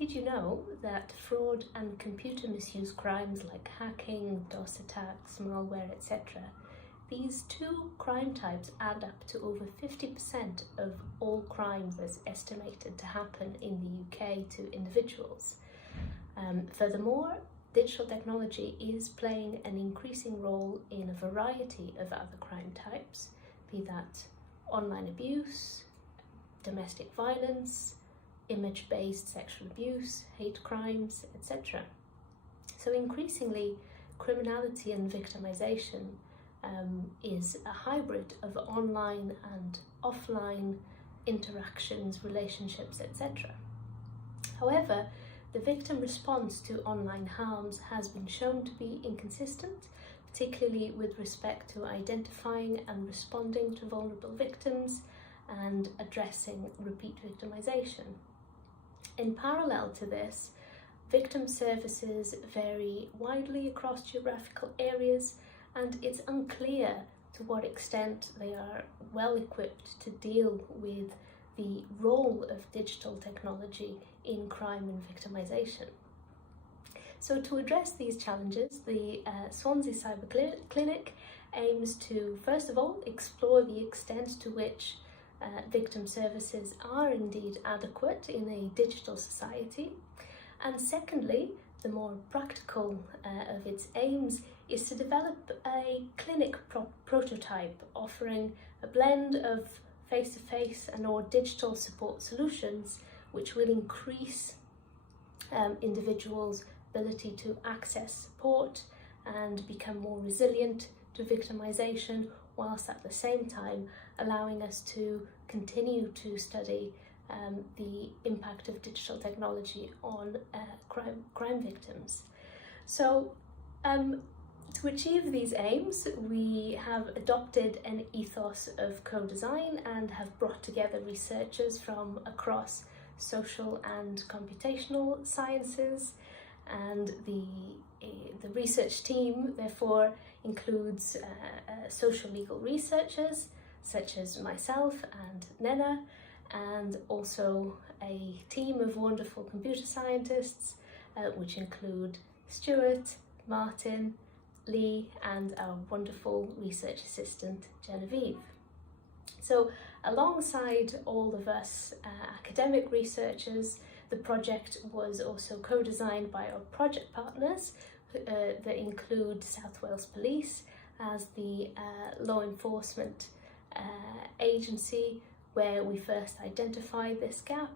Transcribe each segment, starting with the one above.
Did you know that fraud and computer misuse crimes like hacking, DOS attacks, malware, etc., these two crime types add up to over 50% of all crime that's estimated to happen in the UK to individuals. Furthermore, digital technology is playing an increasing role in a variety of other crime types, be that online abuse, domestic violence, image-based sexual abuse, hate crimes, etc. So increasingly, criminality and victimization is a hybrid of online and offline interactions, relationships, etc. However, the victim response to online harms has been shown to be inconsistent, particularly with respect to identifying and responding to vulnerable victims and addressing repeat victimization. In parallel to this, victim services vary widely across geographical areas, and it's unclear to what extent they are well equipped to deal with the role of digital technology in crime and victimization. So to address these challenges, the Swansea Cyber Clinic aims to, first of all, explore the extent to which victim services are indeed adequate in a digital society, and secondly, the more practical of its aims is to develop a clinic prototype offering a blend of face-to-face and or digital support solutions which will increase individuals' ability to access support and become more resilient to victimization, whilst at the same time allowing us to continue to study the impact of digital technology on crime victims. So to achieve these aims, we have adopted an ethos of co-design and have brought together researchers from across social and computational sciences, and the research team therefore includes social legal researchers such as myself and Nena, and also a team of wonderful computer scientists which include Stuart, Martin, Lee and our wonderful research assistant Genevieve. So alongside all of us academic researchers, the project was also co-designed by our project partners that include South Wales Police as the law enforcement agency where we first identified this gap,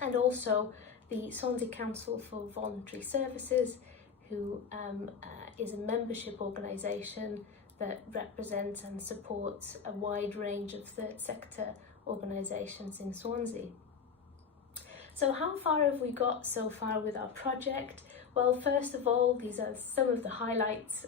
and also the Swansea Council for Voluntary Services, who is a membership organisation that represents and supports a wide range of third sector organisations in Swansea. So how far have we got so far with our project? Well, first of all, these are some of the highlights.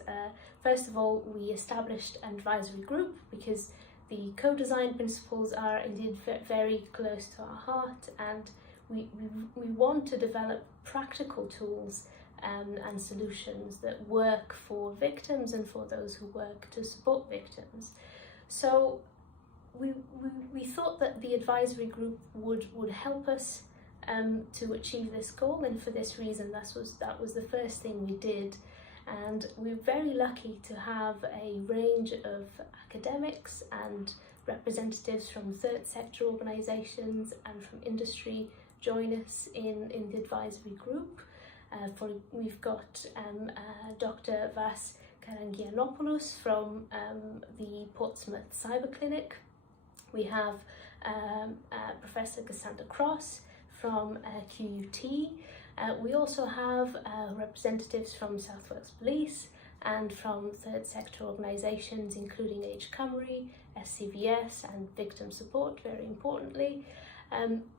First of all, we established an advisory group because the co-design principles are indeed very close to our heart, and we want to develop practical tools and solutions that work for victims and for those who work to support victims. So we thought that the advisory group would help us to achieve this goal, and for this reason that was the first thing we did. And we're very lucky to have a range of academics and representatives from third sector organisations and from industry join us in the advisory group. We've got Dr. Vas Karangianopoulos from the Portsmouth Cyber Clinic. We have Professor Cassandra Cross from QUT. We also have representatives from South Wales Police and from third sector organisations including Age Cymru, SCVS and Victim Support, very importantly.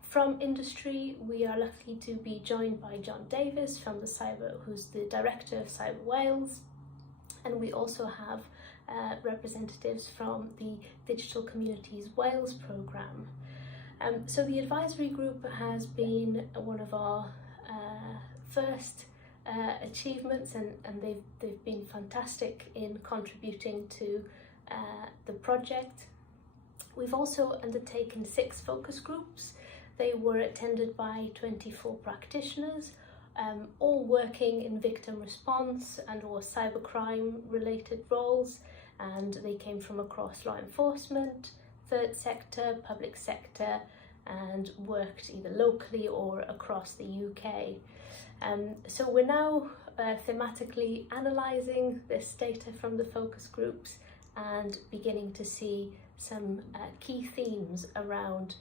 From industry, we are lucky to be joined by John Davis from who's the Director of Cyber Wales, and we also have representatives from the Digital Communities Wales programme. So the advisory group has been one of our first achievements, and they've been fantastic in contributing to the project. We've also undertaken 6 focus groups They were attended by 24 practitioners, all working in victim response and or cybercrime related roles, and they came from across law enforcement, third sector, public sector, and worked either locally or across the UK. So we're now thematically analysing this data from the focus groups and beginning to see some key themes around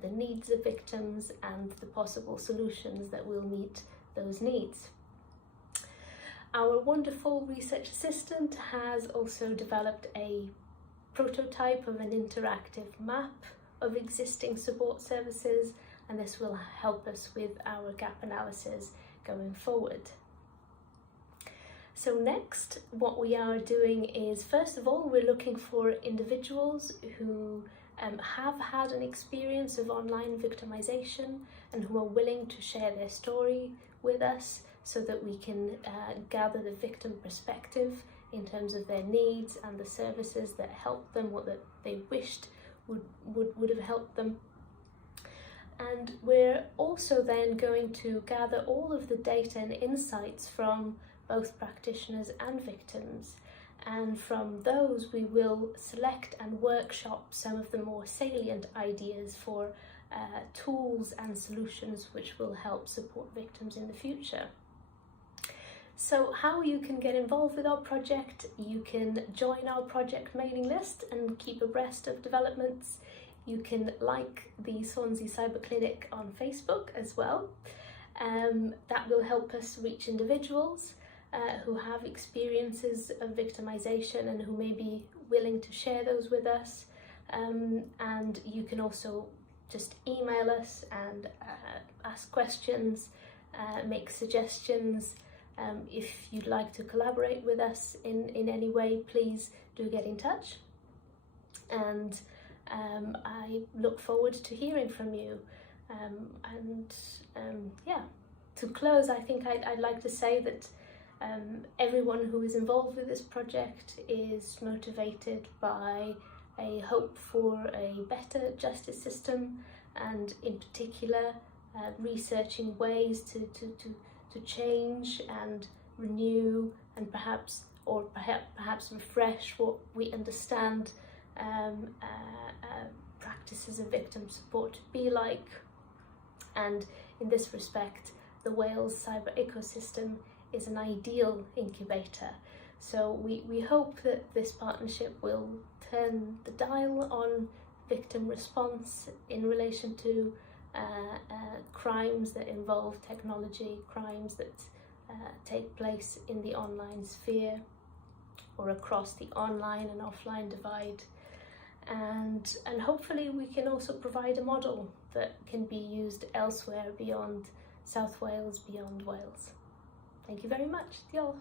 the needs of victims and the possible solutions that will meet those needs. Our wonderful research assistant has also developed a prototype of an interactive map of existing support services, and this will help us with our gap analysis going forward. So next, what we are doing is, first of all, we're looking for individuals who have had an experience of online victimization and who are willing to share their story with us so that we can gather the victim perspective in terms of their needs and the services that help them, what that they wished would have helped them. And we're also then going to gather all of the data and insights from both practitioners and victims, and from those we will select and workshop some of the more salient ideas for tools and solutions which will help support victims in the future. So how you can get involved with our project: you can join our project mailing list and keep abreast of developments. You can like the Swansea Cyber Clinic on Facebook as well. That will help us reach individuals who have experiences of victimization and who may be willing to share those with us. And you can also just email us and ask questions, make suggestions. If you'd like to collaborate with us in any way, please do get in touch. And I look forward to hearing from you. To close, I think I'd like to say that everyone who is involved with this project is motivated by a hope for a better justice system, and in particular researching ways to change and renew and perhaps refresh what we understand practices of victim support to be like. And in this respect, the Wales cyber ecosystem is an ideal incubator. So we hope that this partnership will turn the dial on victim response in relation to crimes that involve technology, crimes that take place in the online sphere or across the online and offline divide. And hopefully we can also provide a model that can be used elsewhere beyond South Wales, beyond Wales. Thank you very much. Diolch.